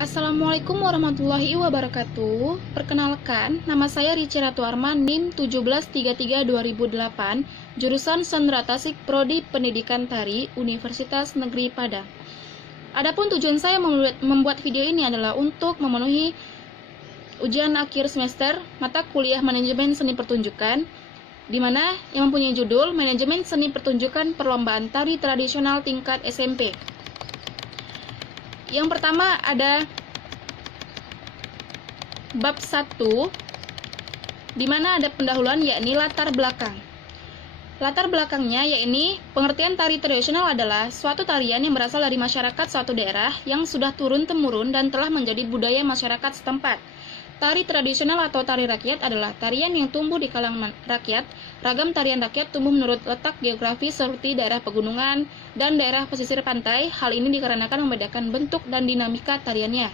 Assalamualaikum warahmatullahi wabarakatuh. Perkenalkan, nama saya Rici Ratu Arman, NIM 1733-2008, jurusan Sastra Tasik, Prodi Pendidikan Tari, Universitas Negeri Padang. Adapun tujuan saya membuat video ini adalah untuk memenuhi ujian akhir semester mata kuliah Manajemen Seni Pertunjukan, di mana yang mempunyai judul Manajemen Seni Pertunjukan Perlombaan Tari Tradisional Tingkat SMP. Yang pertama ada bab 1, di mana ada pendahuluan yakni latar belakang. Latar belakangnya yakni pengertian tari tradisional adalah suatu tarian yang berasal dari masyarakat suatu daerah yang sudah turun-temurun dan telah menjadi budaya masyarakat setempat. Tari tradisional atau tari rakyat adalah tarian yang tumbuh di kalangan rakyat. Ragam tarian rakyat tumbuh menurut letak geografis seperti daerah pegunungan dan daerah pesisir pantai. Hal ini dikarenakan membedakan bentuk dan dinamika tariannya.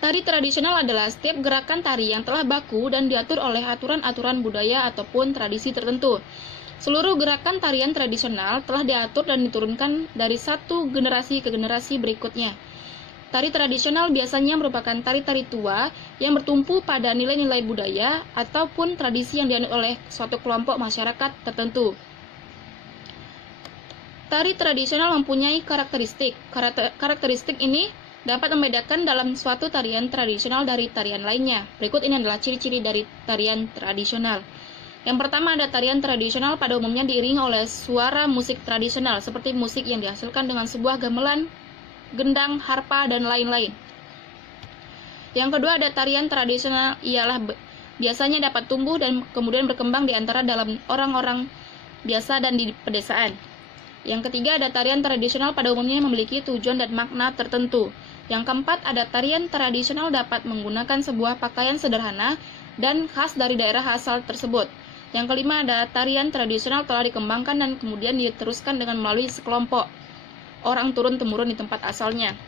Tari tradisional adalah setiap gerakan tari yang telah baku dan diatur oleh aturan-aturan budaya ataupun tradisi tertentu. Seluruh gerakan tarian tradisional telah diatur dan diturunkan dari satu generasi ke generasi berikutnya. Tari tradisional biasanya merupakan tari-tari tua yang bertumpu pada nilai-nilai budaya ataupun tradisi yang dianut oleh suatu kelompok masyarakat tertentu. Tari tradisional mempunyai karakteristik. Karakteristik ini dapat membedakan dalam suatu tarian tradisional dari tarian lainnya. Berikut ini adalah ciri-ciri dari tarian tradisional. Yang pertama ada tarian tradisional pada umumnya diiringi oleh suara musik tradisional seperti musik yang dihasilkan dengan sebuah gamelan, gendang, harpa, dan lain-lain. Yang kedua ada tarian tradisional ialah biasanya dapat tumbuh dan kemudian berkembang di antara dalam orang-orang biasa dan di pedesaan. Yang ketiga ada tarian tradisional pada umumnya memiliki tujuan dan makna tertentu. Yang keempat ada tarian tradisional dapat menggunakan sebuah pakaian sederhana dan khas dari daerah asal tersebut. Yang kelima ada tarian tradisional telah dikembangkan dan kemudian diteruskan dengan melalui sekelompok orang turun-temurun di tempat asalnya.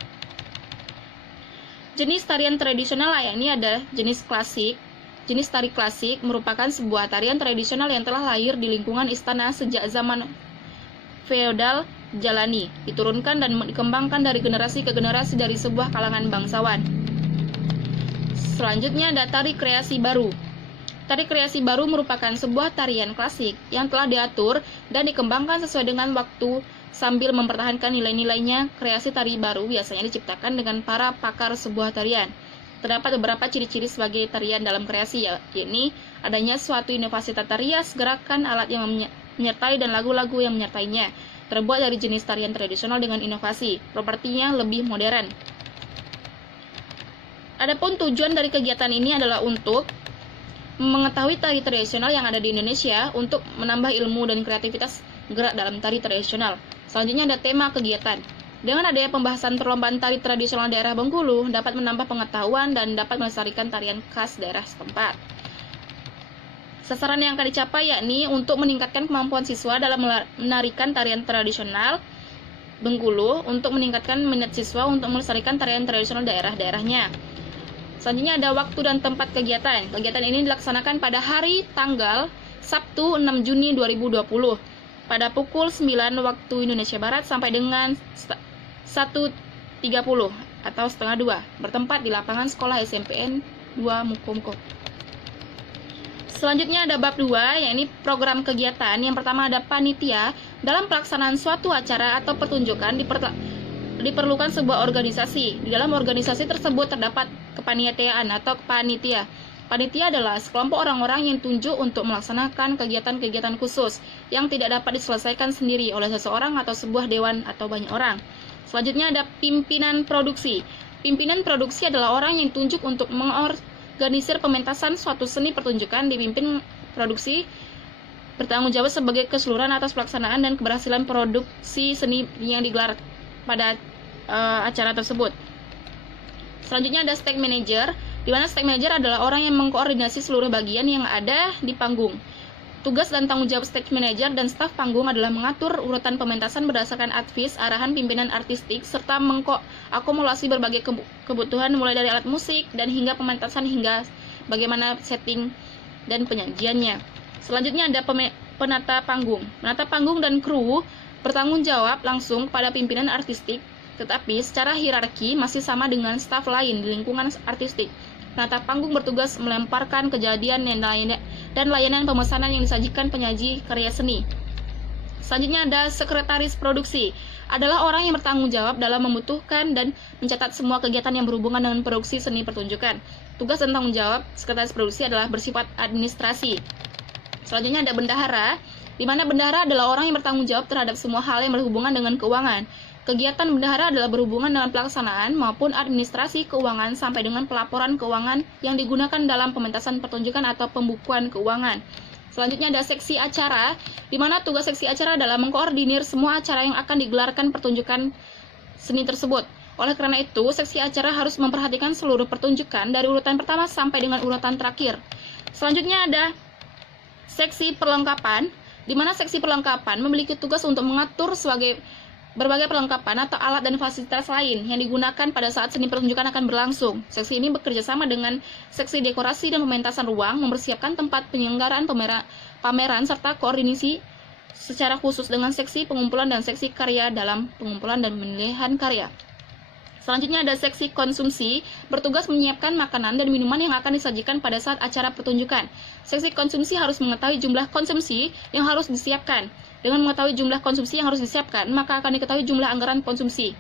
Jenis tarian tradisional yakni ada jenis klasik. Jenis tari klasik merupakan sebuah tarian tradisional yang telah lahir di lingkungan istana sejak zaman feodal jalani, diturunkan dan dikembangkan dari generasi ke generasi dari sebuah kalangan bangsawan. Selanjutnya ada tari kreasi baru. Tari kreasi baru merupakan sebuah tarian klasik yang telah diatur dan dikembangkan sesuai dengan waktu sambil mempertahankan nilai-nilainya. Kreasi tari baru biasanya diciptakan dengan para pakar sebuah tarian. Terdapat beberapa ciri-ciri sebagai tarian dalam kreasi, yakni adanya suatu inovasi tata rias, gerakan, alat yang menyertai, dan lagu-lagu yang menyertainya. Terbuat dari jenis tarian tradisional dengan inovasi, propertinya lebih modern. Adapun tujuan dari kegiatan ini adalah untuk mengetahui tari tradisional yang ada di Indonesia untuk menambah ilmu dan kreativitas gerak dalam tari tradisional. Selanjutnya ada tema kegiatan. Dengan adanya pembahasan perlombaan tari tradisional daerah Bengkulu dapat menambah pengetahuan dan dapat melestarikan tarian khas daerah setempat. Sasaran yang akan dicapai yakni untuk meningkatkan kemampuan siswa dalam menarikan tarian tradisional Bengkulu, untuk meningkatkan minat siswa untuk melestarikan tarian tradisional daerah-daerahnya. Selanjutnya ada waktu dan tempat kegiatan. Kegiatan ini dilaksanakan pada hari tanggal Sabtu 6 Juni 2020 pada pukul 9 waktu Indonesia Barat sampai dengan 1.30 atau setengah 2, bertempat di lapangan sekolah SMPN 2 Mukomko. Selanjutnya ada bab 2, yakni program kegiatan. Yang pertama ada panitia. Dalam pelaksanaan suatu acara atau pertunjukan diperlukan sebuah organisasi. Di dalam organisasi tersebut terdapat kepanitiaan atau panitia. Panitia adalah sekelompok orang-orang yang tunjuk untuk melaksanakan kegiatan-kegiatan khusus yang tidak dapat diselesaikan sendiri oleh seseorang atau sebuah dewan atau banyak orang. Selanjutnya ada pimpinan produksi. Pimpinan produksi adalah orang yang tunjuk untuk mengorganisir pementasan suatu seni pertunjukan. Dipimpin produksi bertanggung jawab sebagai keseluruhan atas pelaksanaan dan keberhasilan produksi seni yang digelar pada acara tersebut. Selanjutnya ada stage manager, di mana stage manager adalah orang yang mengkoordinasi seluruh bagian yang ada di panggung. Tugas dan tanggung jawab stage manager dan staf panggung adalah mengatur urutan pementasan berdasarkan advis, arahan pimpinan artistik, serta mengakomodasi berbagai kebutuhan mulai dari alat musik dan hingga pementasan hingga bagaimana setting dan penyajiannya. Selanjutnya ada penata panggung. Penata panggung dan kru bertanggung jawab langsung pada pimpinan artistik tetapi secara hierarki masih sama dengan staf lain di lingkungan artistik. Penata panggung bertugas melemparkan kejadian dan layanan pemesanan yang disajikan penyaji karya seni. Selanjutnya ada sekretaris produksi, adalah orang yang bertanggung jawab dalam membutuhkan dan mencatat semua kegiatan yang berhubungan dengan produksi seni pertunjukan. Tugas dan tanggung jawab sekretaris produksi adalah bersifat administrasi. Selanjutnya ada bendahara, di mana bendahara adalah orang yang bertanggung jawab terhadap semua hal yang berhubungan dengan keuangan. Kegiatan bendahara adalah berhubungan dengan pelaksanaan maupun administrasi keuangan sampai dengan pelaporan keuangan yang digunakan dalam pementasan pertunjukan atau pembukuan keuangan. Selanjutnya ada seksi acara, di mana tugas seksi acara adalah mengkoordinir semua acara yang akan digelarkan pertunjukan seni tersebut. Oleh karena itu, seksi acara harus memperhatikan seluruh pertunjukan dari urutan pertama sampai dengan urutan terakhir. Selanjutnya ada seksi perlengkapan, di mana seksi perlengkapan memiliki tugas untuk mengatur berbagai perlengkapan atau alat dan fasilitas lain yang digunakan pada saat seni pertunjukan akan berlangsung. Seksi ini bekerja sama dengan seksi dekorasi dan pementasan ruang, mempersiapkan tempat penyelenggaraan pameran serta koordinasi secara khusus dengan seksi pengumpulan dan seksi karya dalam pengumpulan dan pemilihan karya. Selanjutnya ada seksi konsumsi, bertugas menyiapkan makanan dan minuman yang akan disajikan pada saat acara pertunjukan. Seksi konsumsi harus mengetahui jumlah konsumsi yang harus disiapkan. Dengan mengetahui jumlah konsumsi yang harus disiapkan, maka akan diketahui jumlah anggaran konsumsi.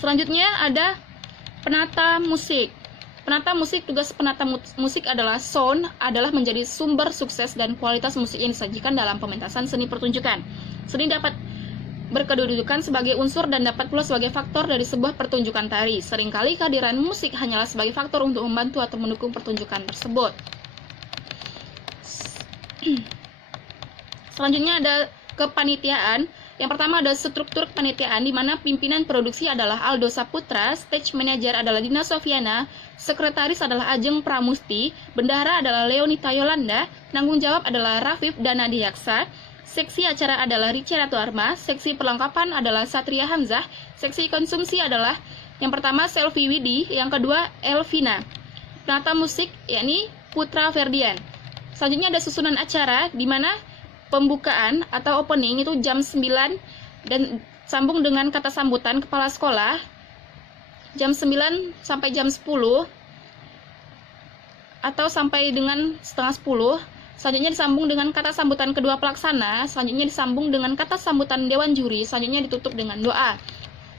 Selanjutnya ada penata musik. Penata musik, tugas penata musik adalah adalah menjadi sumber sukses dan kualitas musik yang disajikan dalam pementasan seni pertunjukan. Seni dapat berkedudukan sebagai unsur dan dapat pula sebagai faktor dari sebuah pertunjukan tari. Seringkali kehadiran musik hanyalah sebagai faktor untuk membantu atau mendukung pertunjukan tersebut. Selanjutnya ada kepanitiaan. Yang pertama ada struktur kepanitiaan, di mana pimpinan produksi adalah Aldo Saputra, stage manager adalah Dina Sofiana, sekretaris adalah Ajeng Pramusti, bendahara adalah Leonita Yolanda, penanggung jawab adalah Rafif Danadiaksa, seksi acara adalah Rici Ratu Arma, seksi perlengkapan adalah Satria Hamzah, seksi konsumsi adalah yang pertama Selvi Widi, yang kedua Elvina. Penata musik yakni Putra Ferdian. Selanjutnya ada susunan acara, di mana pembukaan atau opening itu jam 9 dan sambung dengan kata sambutan kepala sekolah jam 9 sampai jam 10 atau sampai dengan setengah 10. Selanjutnya disambung dengan kata sambutan kedua pelaksana, selanjutnya disambung dengan kata sambutan dewan juri, selanjutnya ditutup dengan doa.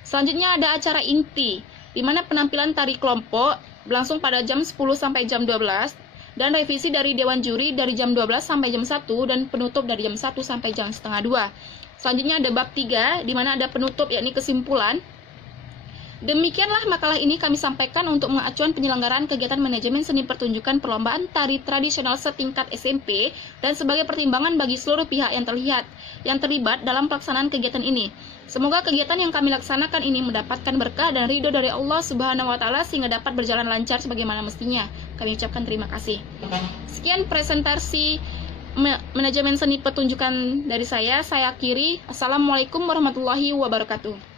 Selanjutnya ada acara inti, di mana penampilan tari kelompok berlangsung pada jam 10 sampai jam 12, dan revisi dari dewan juri dari jam 12 sampai jam 1, dan penutup dari jam 1 sampai jam setengah 2. Selanjutnya ada bab 3, di mana ada penutup yakni kesimpulan. Demikianlah makalah ini kami sampaikan untuk mengacuan penyelenggaraan kegiatan manajemen seni pertunjukan perlombaan tari tradisional setingkat SMP dan sebagai pertimbangan bagi seluruh pihak yang terlibat dalam pelaksanaan kegiatan ini. Semoga kegiatan yang kami laksanakan ini mendapatkan berkah dan ridho dari Allah Subhanahu wa Ta'ala sehingga dapat berjalan lancar sebagaimana mestinya. Kami ucapkan terima kasih. Sekian presentasi manajemen seni pertunjukan dari saya akhiri. Assalamualaikum warahmatullahi wabarakatuh.